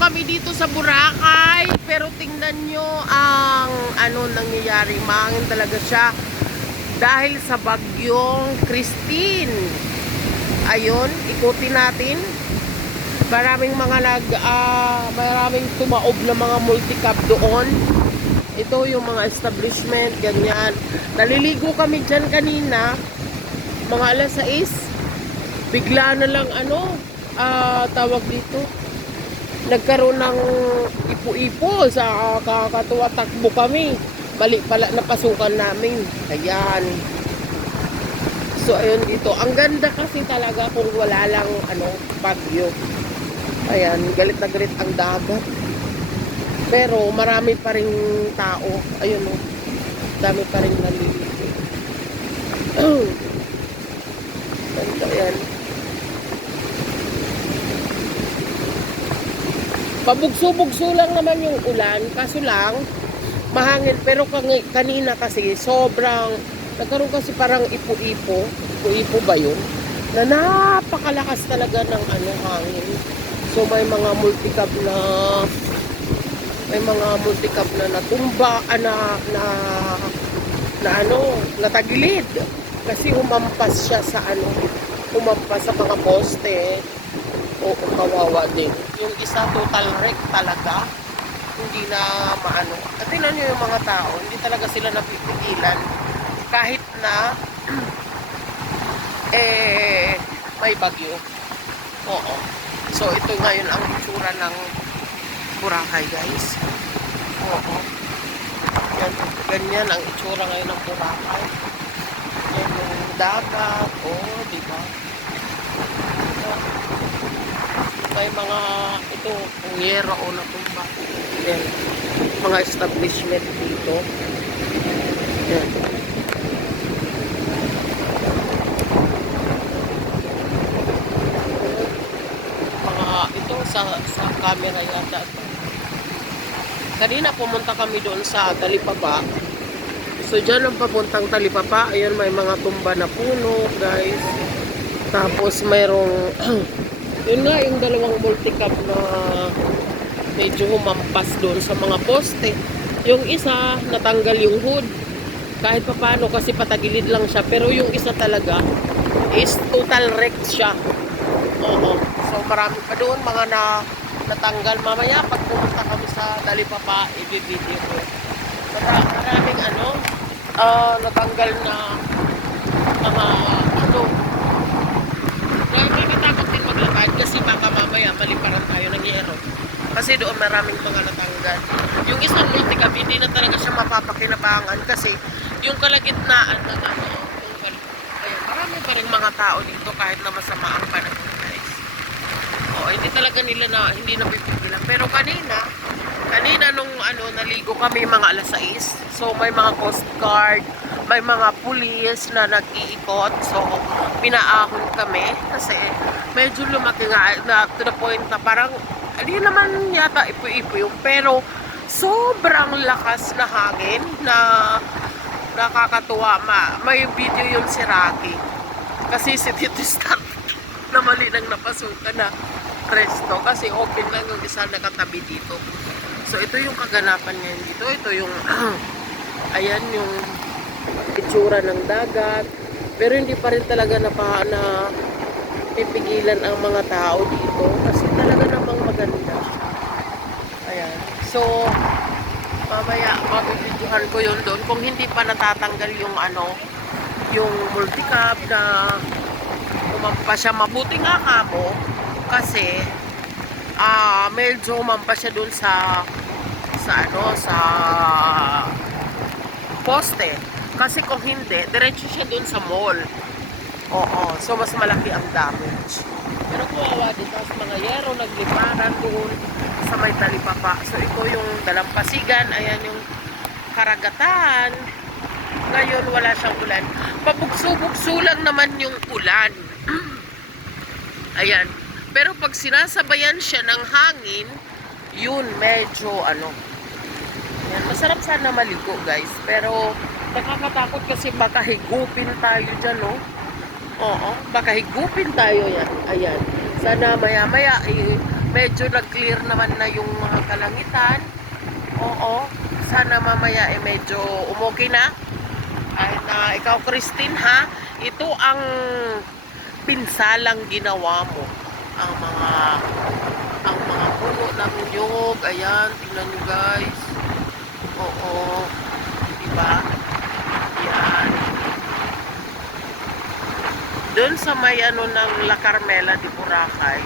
kami dito sa Boracay, pero tingnan nyo ang ano nangyayari. Mahangin talaga siya dahil sa bagyong Christine. Ayun, ikutin natin. Maraming mga nag, ah, maraming tumaob na mga multicab doon. Ito yung mga establishment, ganyan. Naliligo kami dyan kanina, mga alas 6. Bigla na lang ano, ah, tawag dito, nagkaroon ng ipo-ipo sa kakatuwa takbo kami. Mali pala napasukan namin. Ayan. So ayun dito. Ang ganda kasi talaga kung wala lang ano bagyo. Ayan, galit na galit ang dagat. Pero marami pa rin tao. Ayun o. Dami pa rin naliligo. Ganda yan. Pabugso-bugso lang naman yung ulan, kaso lang, mahangin. Pero kani- kanina kasi, sobrang, nagkaroon kasi parang ipo-ipo, ipo-ipo ba yun? Na napakalakas talaga ng ano, hangin. So may mga multicab na, may mga multicab na natumba, na, na, na ano, natagilid. Kasi humampas siya sa ano, humampas sa mga poste. Oo, kawawa din. Yung isa total wreck talaga. Hindi na maano. At tingnan nyo yung mga tao, hindi talaga sila napipigilan. Kahit na eh may bagyo. Oo. So ito ngayon ang itsura ng Boracay guys. Oo. Yan, ganyan ang itsura ngayon ng Boracay. Yan yung dagat. Oo, di ba? May mga ito pungero o natumba. Yan. mga establishment dito. Yan. mga ito sa sa camera yata kanina pumunta kami doon sa Talipapa. So dyan ang papuntang Talipapa. Ayan may mga tumba na puno guys. Tapos mayroong yun nga yung dalawang multicab na medyo humampas doon sa mga poste. Yung isa, natanggal yung hood. Kahit pa paano kasi patagilid lang siya. Pero yung isa talaga is total wreck siya. Oo. So marami pa doon mga na natanggal. Mamaya pag pumunta kami sa Dalipapa, i-video ko. Mara- Maraming ano, ah, natanggal na mga ano, dahil din maglakad kasi baka mamaya maliparan tayo ng yero. Kasi doon maraming mga natanggal. Yung isang multicab, hindi na talaga siya mapapakinabangan kasi yung kalagitnaan ng ano, marami pa rin mga tao dito kahit na masama ang panahon guys. Oo, hindi talaga nila na, hindi na pipigilan. Pero kanina, kanina nung ano, naligo kami mga alas 6. So may mga coast guard, may mga pulis na nag-iikot. So pinaahon kami kasi medyo lumaki nga na to the point na parang hindi naman yata ipo-ipo yung pero sobrang lakas na hangin na nakakatuwa. Ma may video yung si Rocky. Kasi si Tito Star na mali nang napasukan na resto kasi open lang yung isa nakatabi dito. So ito yung kaganapan ngayon dito. Ito yung ayan yung itsura ng dagat. Pero hindi pa rin talaga napa, na pipigilan ang mga tao dito kasi talaga namang maganda. Ayan. So mamaya mabibidyohan ko yun doon kung hindi pa natatanggal yung ano yung multicab na umampa siya. Mabuti nga kamo kasi ah medyo umampa siya doon sa sa ano sa poste kasi kung hindi diretso siya doon sa mall. Oo so mas malaki ang damage. Pero kawawa din tapos mga yero nagliparan doon sa may talipapa. So ito yung dalampasigan ayan yung karagatan. Ngayon wala siyang ulan. Pabugso-bugso lang naman yung ulan. Ayan. Pero pag sinasabayan siya ng hangin yun medyo ano. Yan, masarap sana maligo guys. Pero nakakatakot kasi baka higupin tayo dyan no oo baka higupin tayo yan ayan sana maya maya eh, medyo nag-clear naman na yung mga kalangitan. Oo, sana mamaya eh medyo umuki na. Ay na ikaw Christine ha, ito ang pinsalang ginawa mo. Ang mga ang mga puno ng nyug, ayan, tingnan nyo guys. Oo, diba? Yan. Doon sa may ano ng La Carmela de Boracay,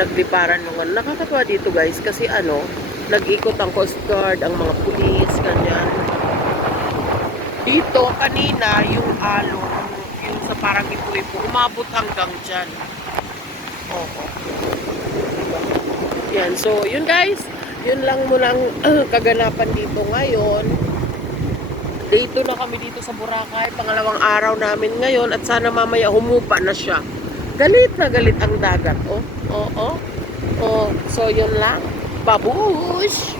nagliparan nung ano. Nakakatawa dito guys kasi ano, nag-ikot ang Coast Guard, ang mga pulis, ganyan. Dito kanina yung alon, yung sa parang ipo-ipo, umabot hanggang dyan. Oo. Yan, so yun guys, yun lang munang kaganapan dito ngayon. Dito na kami dito sa Boracay, pangalawang araw namin ngayon at sana mamaya humupa na siya. Galit na galit ang dagat, oh. Oo. Oh, oh. so yun lang. Babush!